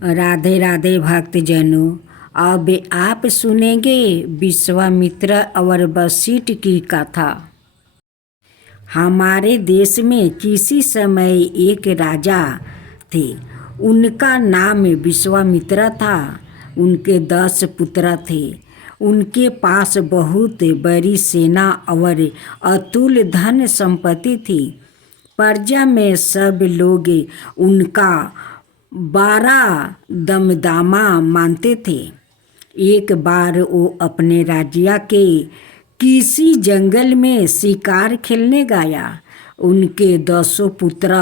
राधे राधे भक्तजनों। अब आप सुनेंगे विश्वामित्र और वशिष्ठ की कथा। हमारे देश में किसी समय एक राजा थे। उनका नाम विश्वामित्र था। उनके 10 पुत्र थे। उनके पास बहुत बड़ी सेना और अतुल धन संपत्ति थी। प्रजा में सब लोग उनका 12 दमदामा मानते थे। एक बार वो अपने राज्य के किसी जंगल में शिकार खेलने गया। उनके 10 पुत्र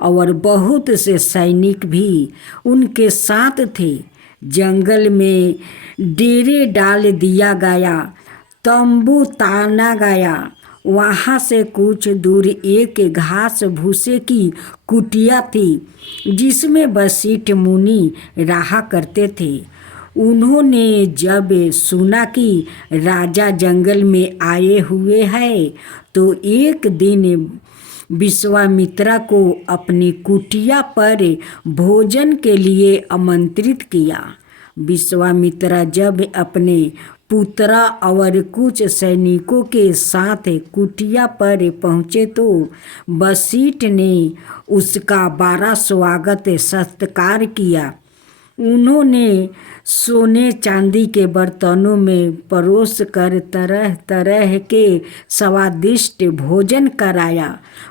और बहुत से सैनिक भी उनके साथ थे। जंगल में डेरे डाल दिया गया, तंबू ताना गया। वहाँ से कुछ दूर एक घास भूसे की कुटिया थी जिसमें वशिष्ठ मुनि रहा करते थे। उन्होंने जब सुना कि राजा जंगल में आए हुए हैं तो एक दिन विश्वामित्र को अपनी कुटिया पर भोजन के लिए आमंत्रित किया। विश्वामित्र जब अपने पुत्र और कुछ सैनिकों के साथ कुटिया पर पहुँचे तो वशिष्ठ ने उसका बड़ा स्वागत सत्कार किया। उन्होंने सोने चांदी के बर्तनों में परोस कर तरह तरह के स्वादिष्ट भोजन कराया।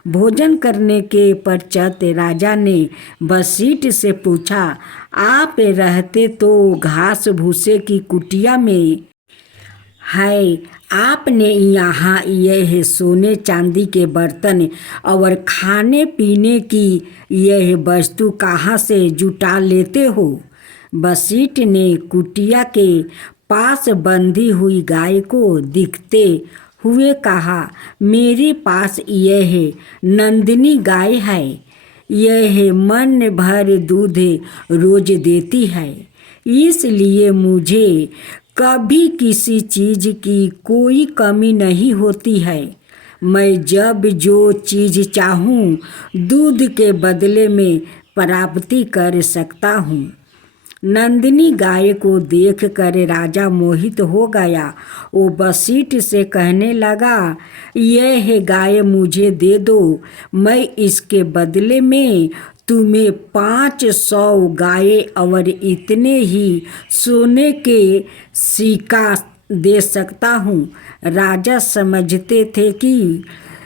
भोजन करने के पश्चात राजा ने वशिष्ठ से पूछा, आप रहते तो घास भूसे की कुटिया में है, आपने यहाँ यह सोने चांदी के बर्तन और खाने पीने की यह वस्तु कहाँ से जुटा लेते हो? वशिष्ठ ने कुटिया के पास बंधी हुई गाय को दिखते हुए कहा, मेरे पास यह नंदिनी गाय है। यह मन भर दूध रोज देती है, इसलिए मुझे कभी किसी चीज़ की कोई कमी नहीं होती है। मैं जब जो चीज़ चाहूँ दूध के बदले में प्राप्ति कर सकता हूँ। नंदिनी गाय को देखकर राजा मोहित हो गया। वो वशिष्ठ से कहने लगा, यह गाय मुझे दे दो, मैं इसके बदले में तुम्हें 500 गाय और इतने ही सोने के सिक्का दे सकता हूँ। राजा समझते थे कि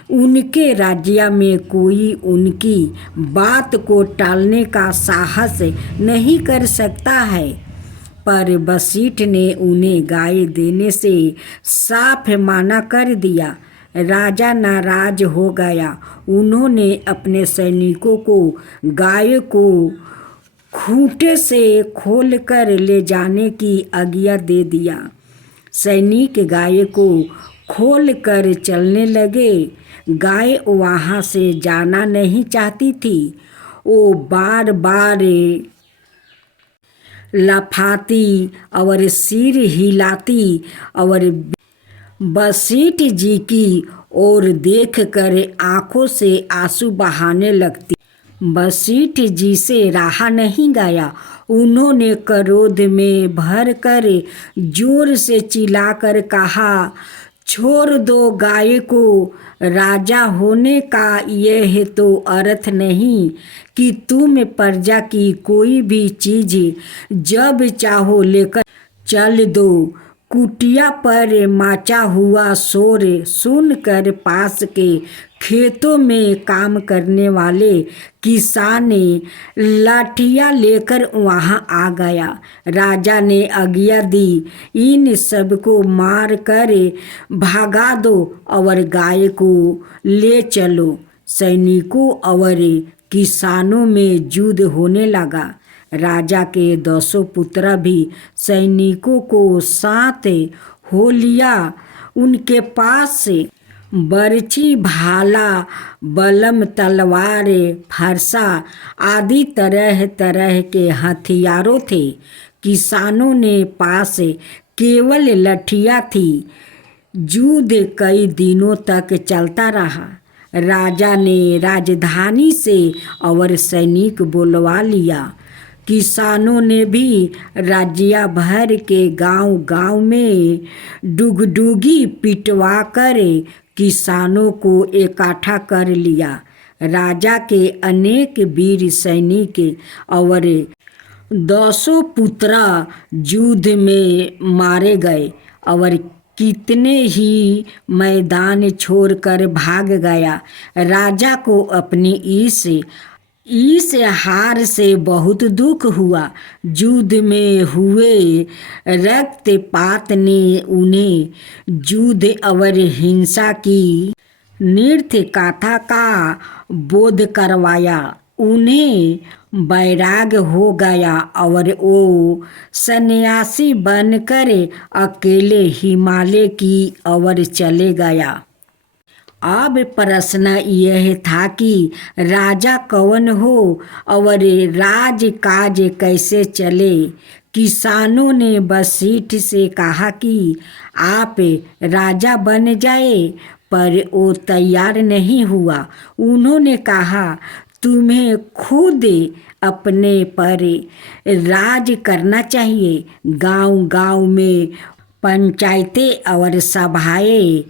उनके राज्य में कोई उनकी बात को टालने का साहस नहीं कर सकता है, पर वशिष्ठ ने उन्हें गाय देने से साफ मना कर दिया। राजा नाराज हो गया। उन्होंने अपने सैनिकों को गाय को खूंटे से खोलकर ले जाने की आज्ञा दे दिया। सैनिक गाय को खोलकर चलने लगे। गाय वहाँ से जाना नहीं चाहती थी। वो बार बार लफाती और सिर हिलाती और वशिष्ठ जी की ओर देखकर आंखों से आंसू बहाने लगती। वशिष्ठ जी से रहा नहीं गया। उन्होंने क्रोध में भरकर जोर से चिल्लाकर कहा, छोड़ दो गाय को। राजा होने का यह तो अर्थ नहीं कि तुम प्रजा की कोई भी चीज़ जब चाहो लेकर चल दो। कुटिया पर मचा हुआ शोर सुनकर पास के खेतों में काम करने वाले किसान लाठियाँ लेकर वहाँ आ गया। राजा ने आज्ञा दी, इन सबको मार कर भगा दो और गाय को ले चलो। सैनिकों और किसानों में युद्ध होने लगा। राजा के 10 पुत्र भी सैनिकों को साथ हो लिया। उनके पास बरछी, भाला, बलम, तलवार, फरसा आदि तरह तरह के हथियारों थे। किसानों ने पास केवल लठियाँ थी। युद्ध कई दिनों तक चलता रहा। राजा ने राजधानी से और सैनिक बुलवा लिया। किसानों ने भी राज्य भर के गांव गांव में डुगडुगी पिटवा कर किसानों को इकट्ठा कर लिया। राजा के अनेक वीर सैनिक और 10 पुत्र युद्ध में मारे गए और कितने ही मैदान छोड़कर भाग गया। राजा को अपनी इस हार से बहुत दुख हुआ। युद्ध में हुए रक्तपात ने उन्हें युद्ध और हिंसा की नृत्य कथा का बोध करवाया। उन्हें वैराग्य हो गया और वो सन्यासी बनकर अकेले हिमालय की ओर चले गया। अब प्रश्न यह था कि राजा कौन हो और राज काज कैसे चले। किसानों ने वशिष्ठ से कहा कि आप राजा बन जाए, पर वो तैयार नहीं हुआ। उन्होंने कहा, तुम्हें खुद अपने पर राज करना चाहिए। गांव गांव में पंचायतें और सभाएं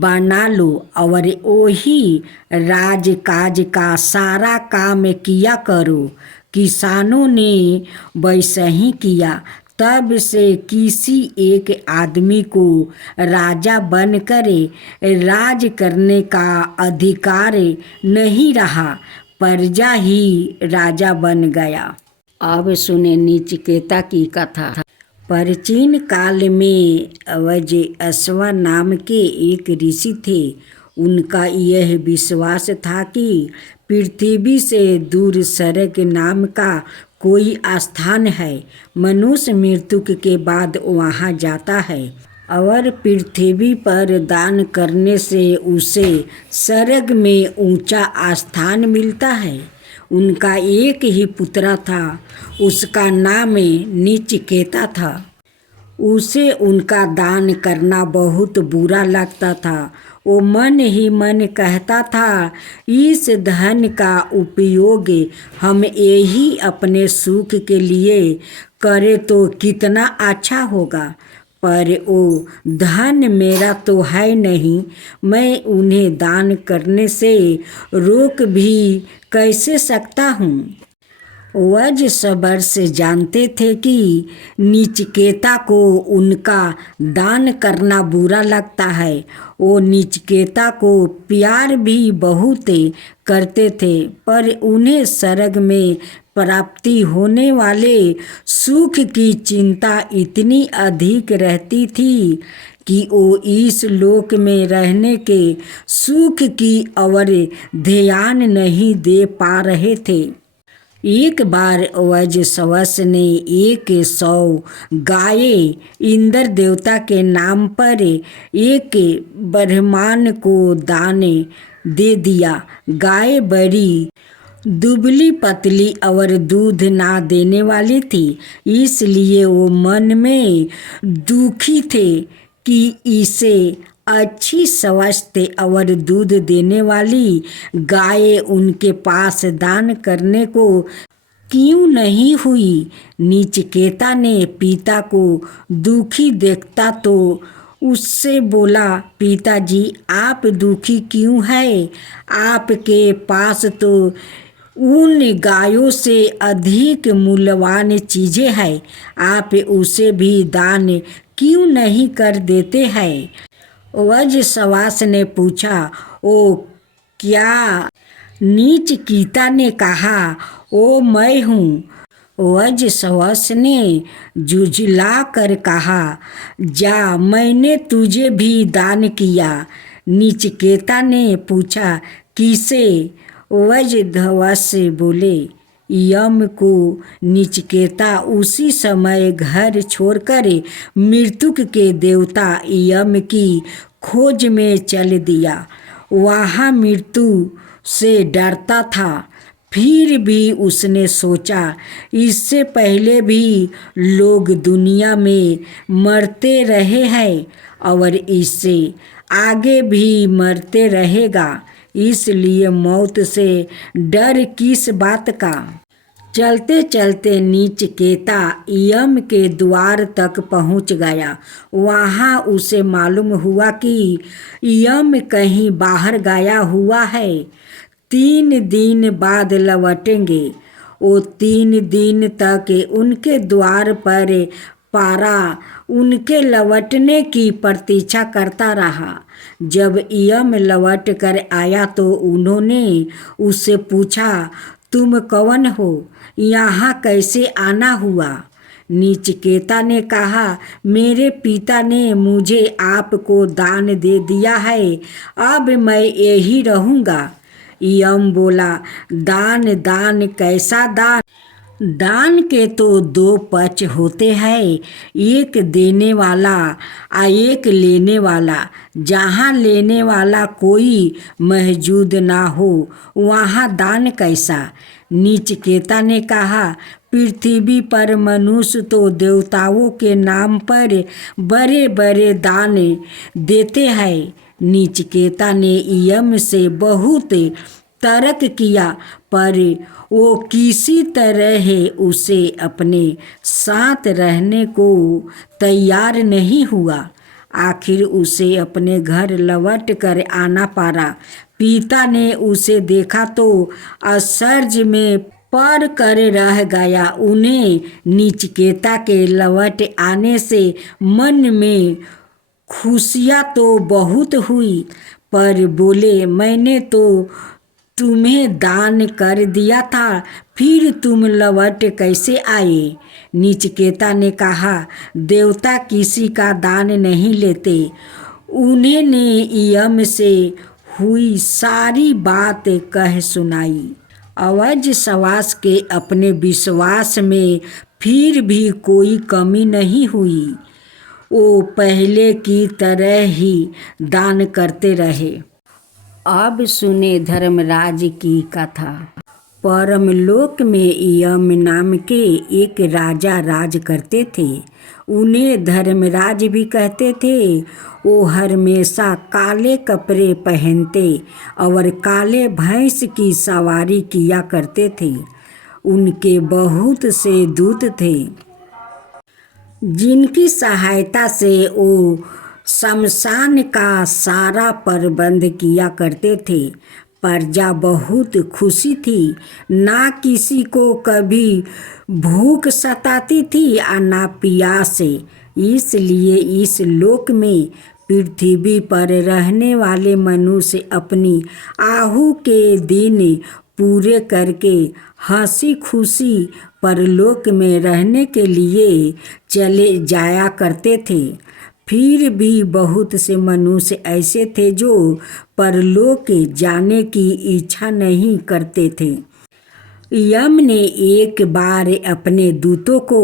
बना लो और वही राज काज का सारा काम किया करो। किसानों ने वैसा ही किया। तब से किसी एक आदमी को राजा बनकर राज करने का अधिकार नहीं रहा, प्रजा ही राजा बन गया। अब सुने नचिकेता की कथा। प्राचीन काल में अश्व नाम के एक ऋषि थे। उनका यह विश्वास था कि पृथ्वी से दूर स्वर्ग नाम का कोई स्थान है। मनुष्य मृत्यु के बाद वहाँ जाता है और पृथ्वी पर दान करने से उसे स्वर्ग में ऊंचा स्थान मिलता है। उनका एक ही पुत्र था, उसका नाम नचिकेता था। उसे उनका दान करना बहुत बुरा लगता था। वो मन ही मन कहता था, इस धन का उपयोग हम यही अपने सुख के लिए करें तो कितना अच्छा होगा। पर वो धन मेरा तो है नहीं, मैं उन्हें दान करने से रोक भी कैसे सकता हूँ। वज सबर से जानते थे कि नचिकेता को उनका दान करना बुरा लगता है। वो नचिकेता को प्यार भी बहुत करते थे, पर उन्हें स्वर्ग में प्राप्ति होने वाले सुख की चिंता इतनी अधिक रहती थी कि वो इस लोक में रहने के सुख की ओर ध्यान नहीं दे पा रहे थे। एक बार वज्रसवस ने 100 गायें इंद्र देवता के नाम पर एक ब्राह्मण को दान दे दिया। गाय बड़ी दुबली पतली और दूध ना देने वाली थी, इसलिए वो मन में दुखी थे कि इसे अच्छी स्वस्थ और दूध देने वाली गाय उनके पास दान करने को क्यों नहीं हुई। नचिकेता ने पिता को दुखी देखता तो उससे बोला, पिताजी आप दुखी क्यों हैं? आपके पास तो उन गायों से अधिक मूल्यवान चीज़ें हैं, आप उसे भी दान क्यों नहीं कर देते हैं? वज्रसवास ने पूछा, ओ क्या? नचिकेता ने कहा, ओ मैं हूँ। वज्रसवास ने झुझला कर कहा, जा मैंने तुझे भी दान किया। नचिकेता ने पूछा, किसे? वज्रसवास बोले, यम को। नचिकेता उसी समय घर छोड़कर मृत्यु के देवता यम की खोज में चल दिया। वहाँ मृत्यु से डरता था, फिर भी उसने सोचा, इससे पहले भी लोग दुनिया में मरते रहे हैं और इससे आगे भी मरते रहेगा, इसलिए मौत से डर किस बात का। चलते चलते नीचकेता यम के द्वार तक पहुंच गया। वहां उसे मालूम हुआ कि यम कहीं बाहर गया हुआ है, 3 दिन बाद लौटेंगे। वो 3 दिन तक उनके द्वार पर पारा उनके लौटने की प्रतीक्षा करता रहा। जब यम लौट कर आया तो उन्होंने उससे पूछा, तुम कौन हो, यहाँ कैसे आना हुआ? नीचकेता ने कहा, मेरे पिता ने मुझे आपको दान दे दिया है, अब मैं यही रहूँगा। यम बोला, दान दान कैसा दान? दान के तो 2 पक्ष होते हैं, एक देने वाला और एक लेने वाला। जहाँ लेने वाला कोई मौजूद ना हो वहाँ दान कैसा? नीचकेता ने कहा, पृथ्वी पर मनुष्य तो देवताओं के नाम पर बड़े बड़े दान देते हैं। नीचकेता ने यम से बहुत तर्क किया, पर वो किसी तरह उसे अपने साथ रहने को तैयार नहीं हुआ। आखिर उसे अपने घर लौट कर आना पड़ा। पिता ने उसे देखा तो आश्चर्य में पड़ कर रह गया। उन्हें नीचकेता के लौट आने से मन में खुशियाँ तो बहुत हुई, पर बोले, मैंने तो तुम्हें दान कर दिया था, फिर तुम लौट कैसे आए? नीचकेता ने कहा, देवता किसी का दान नहीं लेते। उन्होंने यम से हुई सारी बात कह सुनाई। अवजसवास के अपने विश्वास में फिर भी कोई कमी नहीं हुई। वो पहले की तरह ही दान करते रहे। अब सुने धर्मराज की कथा। परमलोक में यम नाम के एक राजा राज करते थे। उन्हें धर्मराज भी कहते थे। वो हमेशा काले कपड़े पहनते और काले भैंस की सवारी किया करते थे। उनके बहुत से दूत थे, जिनकी सहायता से वो शमशान का सारा प्रबंध किया करते थे। प्रजा बहुत खुशी थी। ना किसी को कभी भूख सताती थी और ना प्यास। इसलिए इस लोक में पृथ्वी पर रहने वाले मनुष्य अपनी आहू के दिन पूरे करके हंसी खुशी परलोक में रहने के लिए चले जाया करते थे। फिर भी बहुत से मनुष्य ऐसे थे जो परलोक जाने की इच्छा नहीं करते थे। यम ने एक बार अपने दूतों को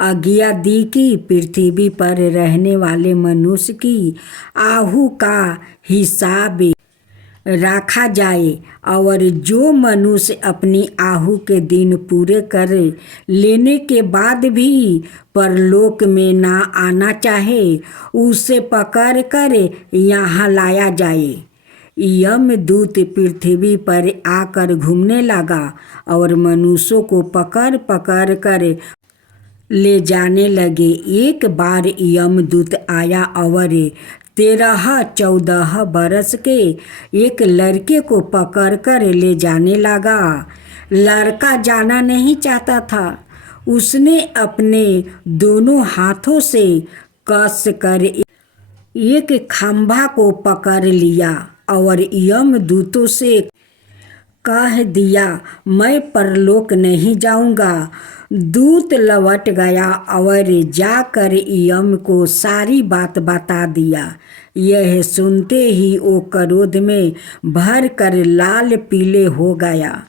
आज्ञा दी कि पृथ्वी पर रहने वाले मनुष्य की आहू का हिसाब रखा जाए, और जो मनुष्य अपनी आहू के दिन पूरे कर लेने के बाद भी परलोक में ना आना चाहे, उसे पकड़ कर यहाँ लाया जाए। यमदूत पृथ्वी पर आकर घूमने लगा और मनुष्यों को पकड़ पकड़ कर ले जाने लगे। एक बार यमदूत आया और 13-14 बरस के एक लड़के को पकड़कर ले जाने लगा। लड़का जाना नहीं चाहता था। उसने अपने दोनों हाथों से कस कर एक खंभा को पकड़ लिया और यमदूतों से कह दिया, मैं परलोक नहीं जाऊंगा। दूत लौट गया और जाकर यम को सारी बात बता दिया। यह सुनते ही वो क्रोध में भर कर लाल पीले हो गया।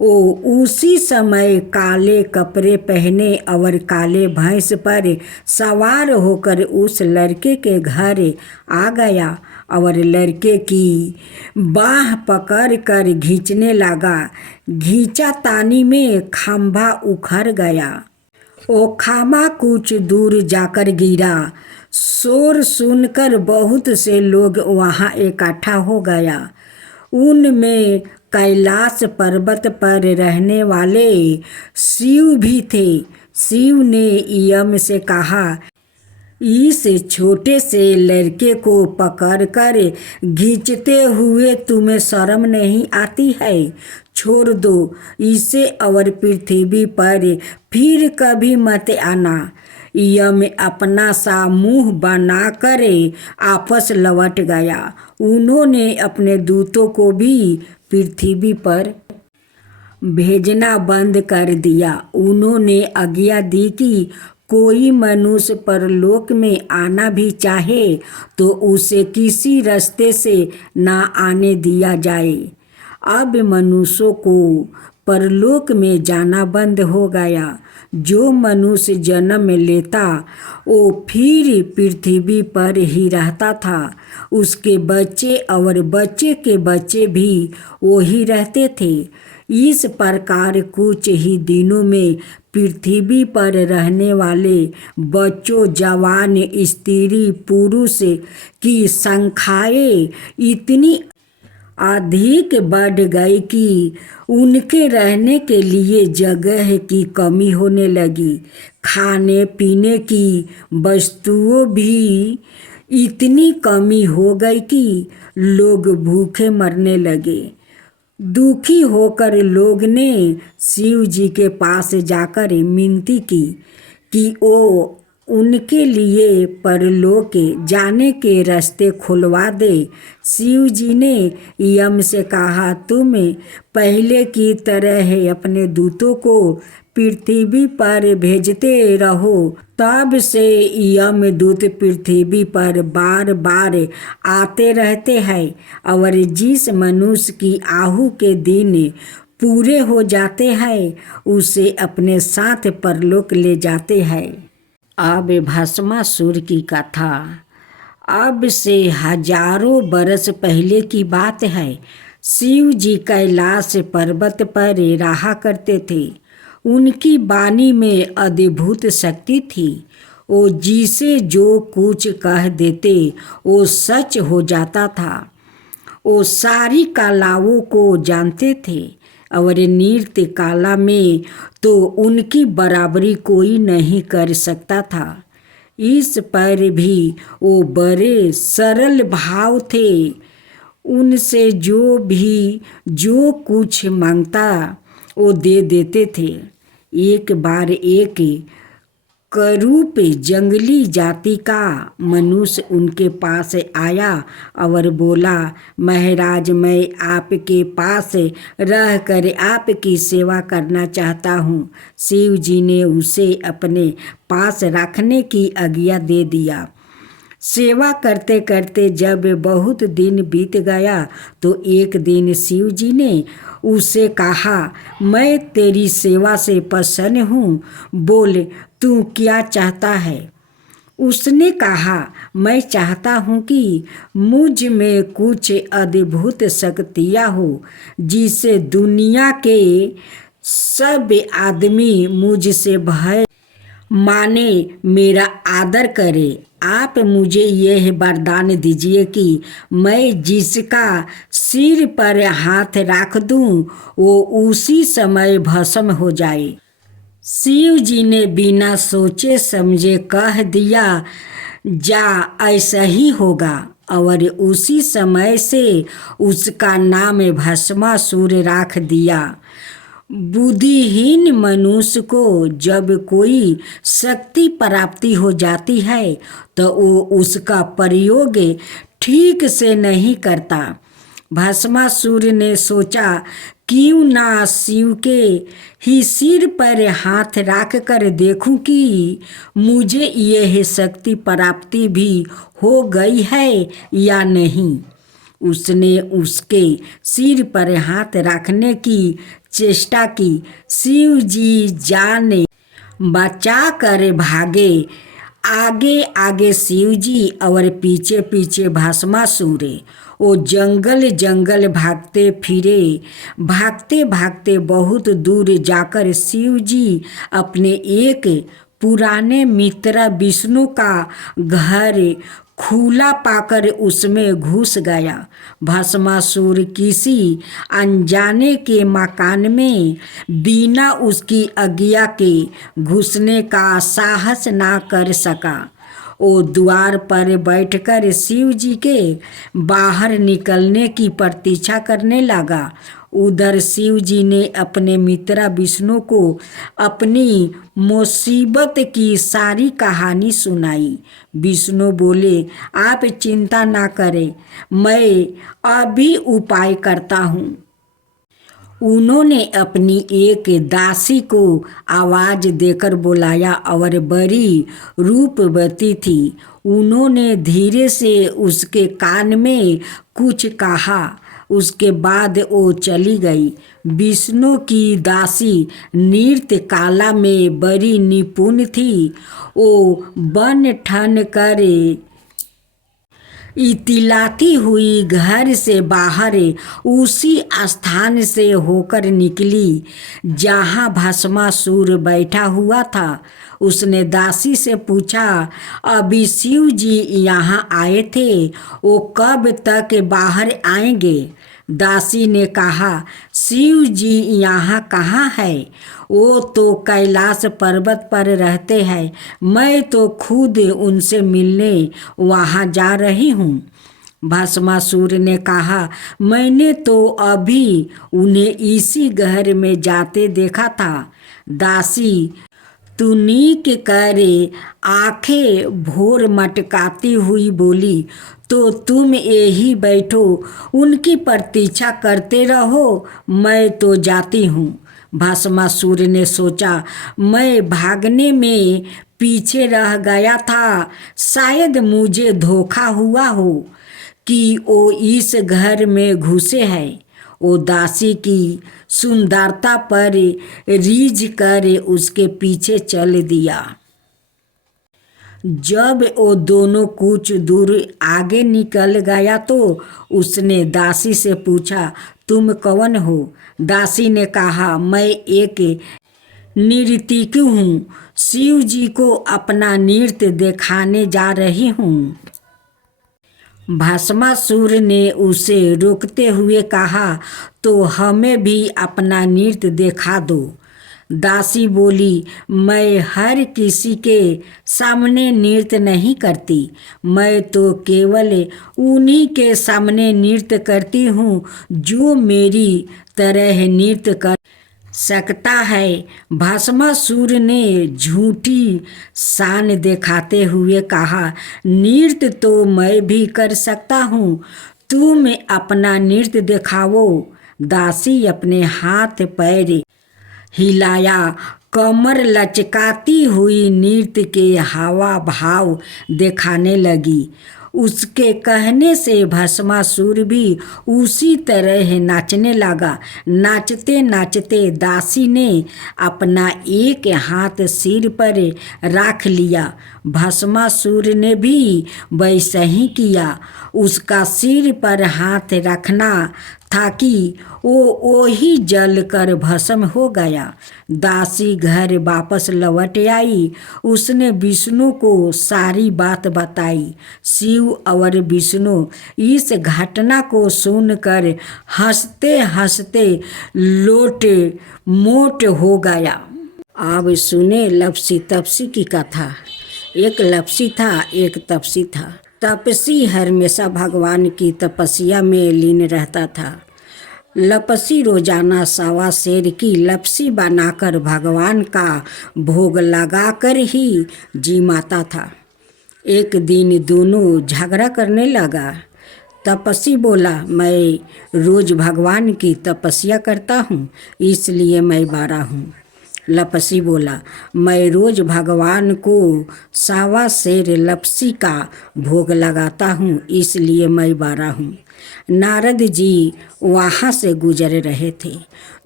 वो उसी समय काले कपड़े पहने और काले भैंस पर सवार होकर उस लड़के के घर आ गया और लड़के की बाह पकड़ कर खींचने लगा। खींचा तानी में खंभा उखड़ गया। वो खंभा कुछ दूर जाकर गिरा। शोर सुनकर बहुत से लोग वहाँ इकट्ठा हो गया। उनमें कैलाश पर्वत पर रहने वाले शिव भी थे। शिव ने यम से कहा, इस छोटे से लड़के को पकड़कर खींचते हुए तुम्हें शर्म नहीं आती है? छोड़ दो इसे और पृथ्वी पर फिर कभी मत आना। यम अपना सा मुंह बनाकर आपस लौट गया। उन्होंने अपने दूतों को भी पृथ्वी पर भेजना बंद कर दिया। उन्होंने आज्ञा दी कि कोई मनुष्य परलोक में आना भी चाहे तो उसे किसी रास्ते से ना आने दिया जाए। अब मनुष्यों को परलोक में जाना बंद हो गया। जो मनुष्य जन्म लेता वो फिर पृथ्वी पर ही रहता था। उसके बच्चे और बच्चे के बच्चे भी वही रहते थे। इस प्रकार कुछ ही दिनों में पृथ्वी पर रहने वाले बच्चों, जवान, स्त्री, पुरुष की संख्याएं इतनी अधिक बढ़ गई कि उनके रहने के लिए जगह की कमी होने लगी। खाने पीने की वस्तुओं भी इतनी कमी हो गई कि लोग भूखे मरने लगे। दुखी होकर लोग ने शिव जी के पास जाकर विनती की कि वो उनके लिए परलोक जाने के रास्ते खुलवा दे। शिव जी ने यम से कहा, तुम पहले की तरह अपने दूतों को पृथ्वी पर भेजते रहो। तब से यमदूत पृथ्वी पर बार बार आते रहते हैं और जिस मनुष्य की आहु के दिन पूरे हो जाते हैं उसे अपने साथ परलोक ले जाते हैं। अब भस्मासुर की कथा। अब से हजारों बरस पहले की बात है। शिव जी कैलाश पर्वत पर रहा करते थे। उनकी वाणी में अद्भुत शक्ति थी। वो जिसे जो कुछ कह देते वो सच हो जाता था। वो सारी कलाओं को जानते थे और नृत्य कला में तो उनकी बराबरी कोई नहीं कर सकता था। इस पर भी वो बड़े सरल भाव थे। उनसे जो कुछ मांगता वो दे देते थे। एक बार एक करूप जंगली जाति का मनुष्य उनके पास आया और बोला, महाराज, मैं आपके पास रहकर आपकी सेवा करना चाहता हूँ। शिव जी ने उसे अपने पास रखने की आज्ञा दे दिया। सेवा करते करते जब बहुत दिन बीत गया तो एक दिन शिव जी ने उसे कहा, मैं तेरी सेवा से प्रसन्न हूँ, बोल तू क्या चाहता है? उसने कहा, मैं चाहता हूँ कि मुझ में कुछ अद्भुत शक्तियाँ हो जिससे दुनिया के सब आदमी मुझसे भय माने, मेरा आदर करे। आप मुझे यह वरदान दीजिए कि मैं जिसका सिर पर हाथ रख दूं वो उसी समय भस्म हो जाए। शिव जी ने बिना सोचे समझे कह दिया, जा ऐसा ही होगा। और उसी समय से उसका नाम भस्मासुर रख दिया। बुद्धिहीन मनुष्य को जब कोई शक्ति प्राप्ति हो जाती है तो वो उसका प्रयोग ठीक से नहीं करता। भस्मासुर ने सोचा, क्यों ना शिव के ही सिर पर हाथ रख कर देखूं कि मुझे यह शक्ति प्राप्ति भी हो गई है या नहीं। उसने उसके सिर पर हाथ रखने की चेष्टा की। शिव जी जान बचा कर भागे। आगे आगे शिव जी और पीछे पीछे भस्मासुर। वो जंगल जंगल भागते फिरे। भागते भागते बहुत दूर जाकर शिव जी अपने एक पुराने मित्र विष्णु का घर खुला पाकर उसमें घुस गया। भस्मासुर किसी अनजाने के मकान में बिना उसकी आज्ञा के घुसने का साहस ना कर सका। वो द्वार पर बैठकर शिव जी के बाहर निकलने की प्रतीक्षा करने लगा। उधर शिव जी ने अपने मित्र विष्णु को अपनी मुसीबत की सारी कहानी सुनाई। विष्णु बोले, आप चिंता ना करें, मैं अभी उपाय करता हूँ। उन्होंने अपनी एक दासी को आवाज देकर बुलाया और बड़ी रूपवती थी। उन्होंने धीरे से उसके कान में कुछ कहा, उसके बाद वो चली गई। विष्णु की दासी नृत्य कला में बड़ी निपुण थी। वो बन ठन कर इतिलाती हुई घर से बाहर उसी स्थान से होकर निकली जहाँ भस्मासुर बैठा हुआ था। उसने दासी से पूछा, अभी शिव जी यहाँ आए थे, वो कब तक बाहर आएंगे? दासी ने कहा, शिव जी यहाँ कहाँ है? वो तो कैलाश पर्वत पर रहते हैं, मैं तो खुद उनसे मिलने वहाँ जा रही हूँ। भस्मासुर ने कहा, मैंने तो अभी उन्हें इसी घर में जाते देखा था। दासी तुनीक करे आंखें भोर मटकाती हुई बोली, तो तुम यही बैठो, उनकी प्रतीक्षा करते रहो, मैं तो जाती हूँ। भस्मासुर ने सोचा, मैं भागने में पीछे रह गया था, शायद मुझे धोखा हुआ हो कि वो इस घर में घुसे हैं। वो दासी की सुंदरता पर रीझ कर उसके पीछे चल दिया। जब वो दोनों कुछ दूर आगे निकल गया तो उसने दासी से पूछा, तुम कौन हो? दासी ने कहा, मैं एक नर्तकी हूँ, शिव जी को अपना नृत्य दिखाने जा रही हूँ। भस्मासुर ने उसे रोकते हुए कहा, तो हमें भी अपना नृत्य दिखा दो। दासी बोली, मैं हर किसी के सामने नृत्य नहीं करती, मैं तो केवल उन्हीं के सामने नृत्य करती हूँ जो मेरी तरह नृत्य कर सकता है। भस्मासुर ने झूठी शान दिखाते हुए कहा, नृत्य तो मैं भी कर सकता हूँ, तुम अपना नृत्य दिखाओ। दासी अपने हाथ पैर हिलाया, कमर लचकाती हुई नृत्य के हावा भाव दिखाने लगी। उसके कहने से भस्मासुर भी उसी तरह नाचने लगा। नाचते नाचते दासी ने अपना एक हाथ सिर पर रख लिया। भस्मासुर ने भी वैसा ही किया। उसका सिर पर हाथ रखना था कि वो ही जल कर भस्म हो गया। दासी घर वापस लौट आई। उसने विष्णु को सारी बात बताई। शिव और विष्णु इस घटना को सुनकर हंसते हंसते लोट मोट हो गया। अब सुने लपसी तपसी की कथा। एक लपसी था, एक तपसी था। तपसी हमेशा भगवान की तपस्या में लीन रहता था। लपसी रोजाना सवा शेर की लपसी बनाकर भगवान का भोग लगाकर ही जिमाता था। एक दिन दोनों झगड़ा करने लगा। तपसी बोला, मैं रोज भगवान की तपस्या करता हूँ, इसलिए मैं बारा हूँ। लपसी बोला, मैं रोज भगवान को सवा शेर लपसी का भोग लगाता हूँ, इसलिए मैं बारा हूँ। नारद जी वहाँ से गुजर रहे थे।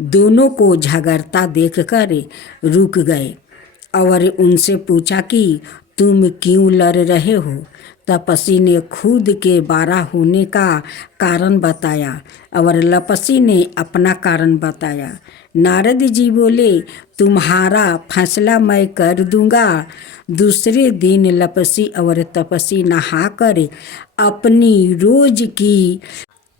दोनों को झगड़ता देखकर रुक गए और उनसे पूछा कि तुम क्यों लड़ रहे हो? तपस्वी ने खुद के बारा होने का कारण बताया और लपसी ने अपना कारण बताया। नारद जी बोले, तुम्हारा फैसला मैं कर दूंगा। दूसरे दिन लपसी और तपस्वी नहाकर अपनी रोज की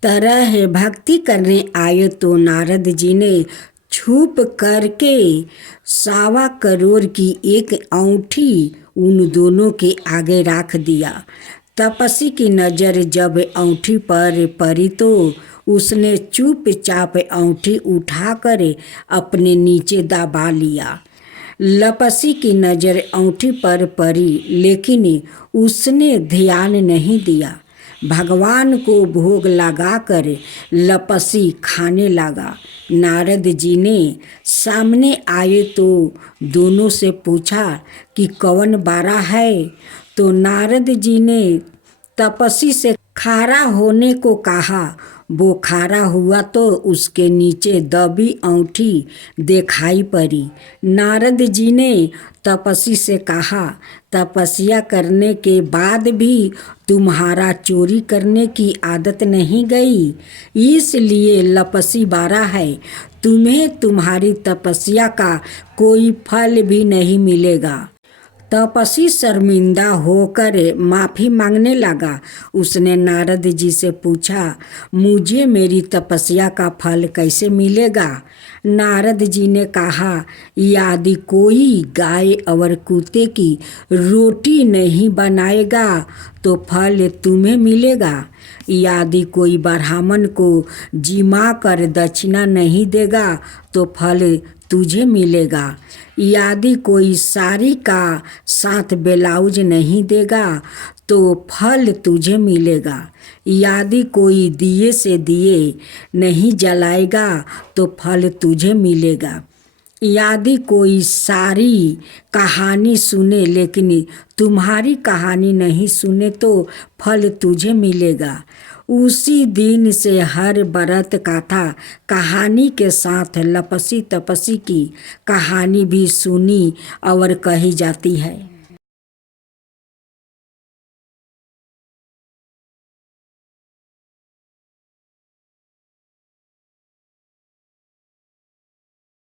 तरह भक्ति करने आए तो नारद जी ने छुप करके 1.25 करोड़ की एक औंठी उन दोनों के आगे रख दिया। तपस्वी की नज़र जब औंठी पर पड़ी तो उसने चुपचाप औंठी उठाकर अपने नीचे दबा लिया। लपसी की नज़र औंठी पर पड़ी लेकिन उसने ध्यान नहीं दिया। भगवान को भोग लगाकर लपसी खाने लगा। नारद जी ने सामने आए तो दोनों से पूछा कि कौन बारा है। तो नारद जी ने तपस्वी से खारा होने को कहा। वो खारा हुआ तो उसके नीचे दबी औंठी दिखाई पड़ी। नारद जी ने तपस्वी से कहा, तपस्या करने के बाद भी तुम्हारा चोरी करने की आदत नहीं गई, इसलिए लपसी बारा है। तुम्हें तुम्हारी तपस्या का कोई फल भी नहीं मिलेगा। तपस्वी शर्मिंदा होकर माफ़ी मांगने लगा। उसने नारद जी से पूछा, मुझे मेरी तपस्या का फल कैसे मिलेगा? नारद जी ने कहा, यदि कोई गाय और कुत्ते की रोटी नहीं बनाएगा तो फल तुम्हें मिलेगा। यदि कोई ब्राह्मण को जिमा कर दक्षिणा नहीं देगा तो फल तुझे मिलेगा। यदि कोई साड़ी का साथ ब्लाउज नहीं देगा तो फल तुझे मिलेगा। यदि कोई दिए से दिए नहीं जलाएगा तो फल तुझे मिलेगा। यदि कोई सारी कहानी सुने लेकिन तुम्हारी कहानी नहीं सुने तो फल तुझे मिलेगा। उसी दिन से हर व्रत कथा कहानी के साथ लपसी तपस्वी की कहानी भी सुनी और कही जाती है।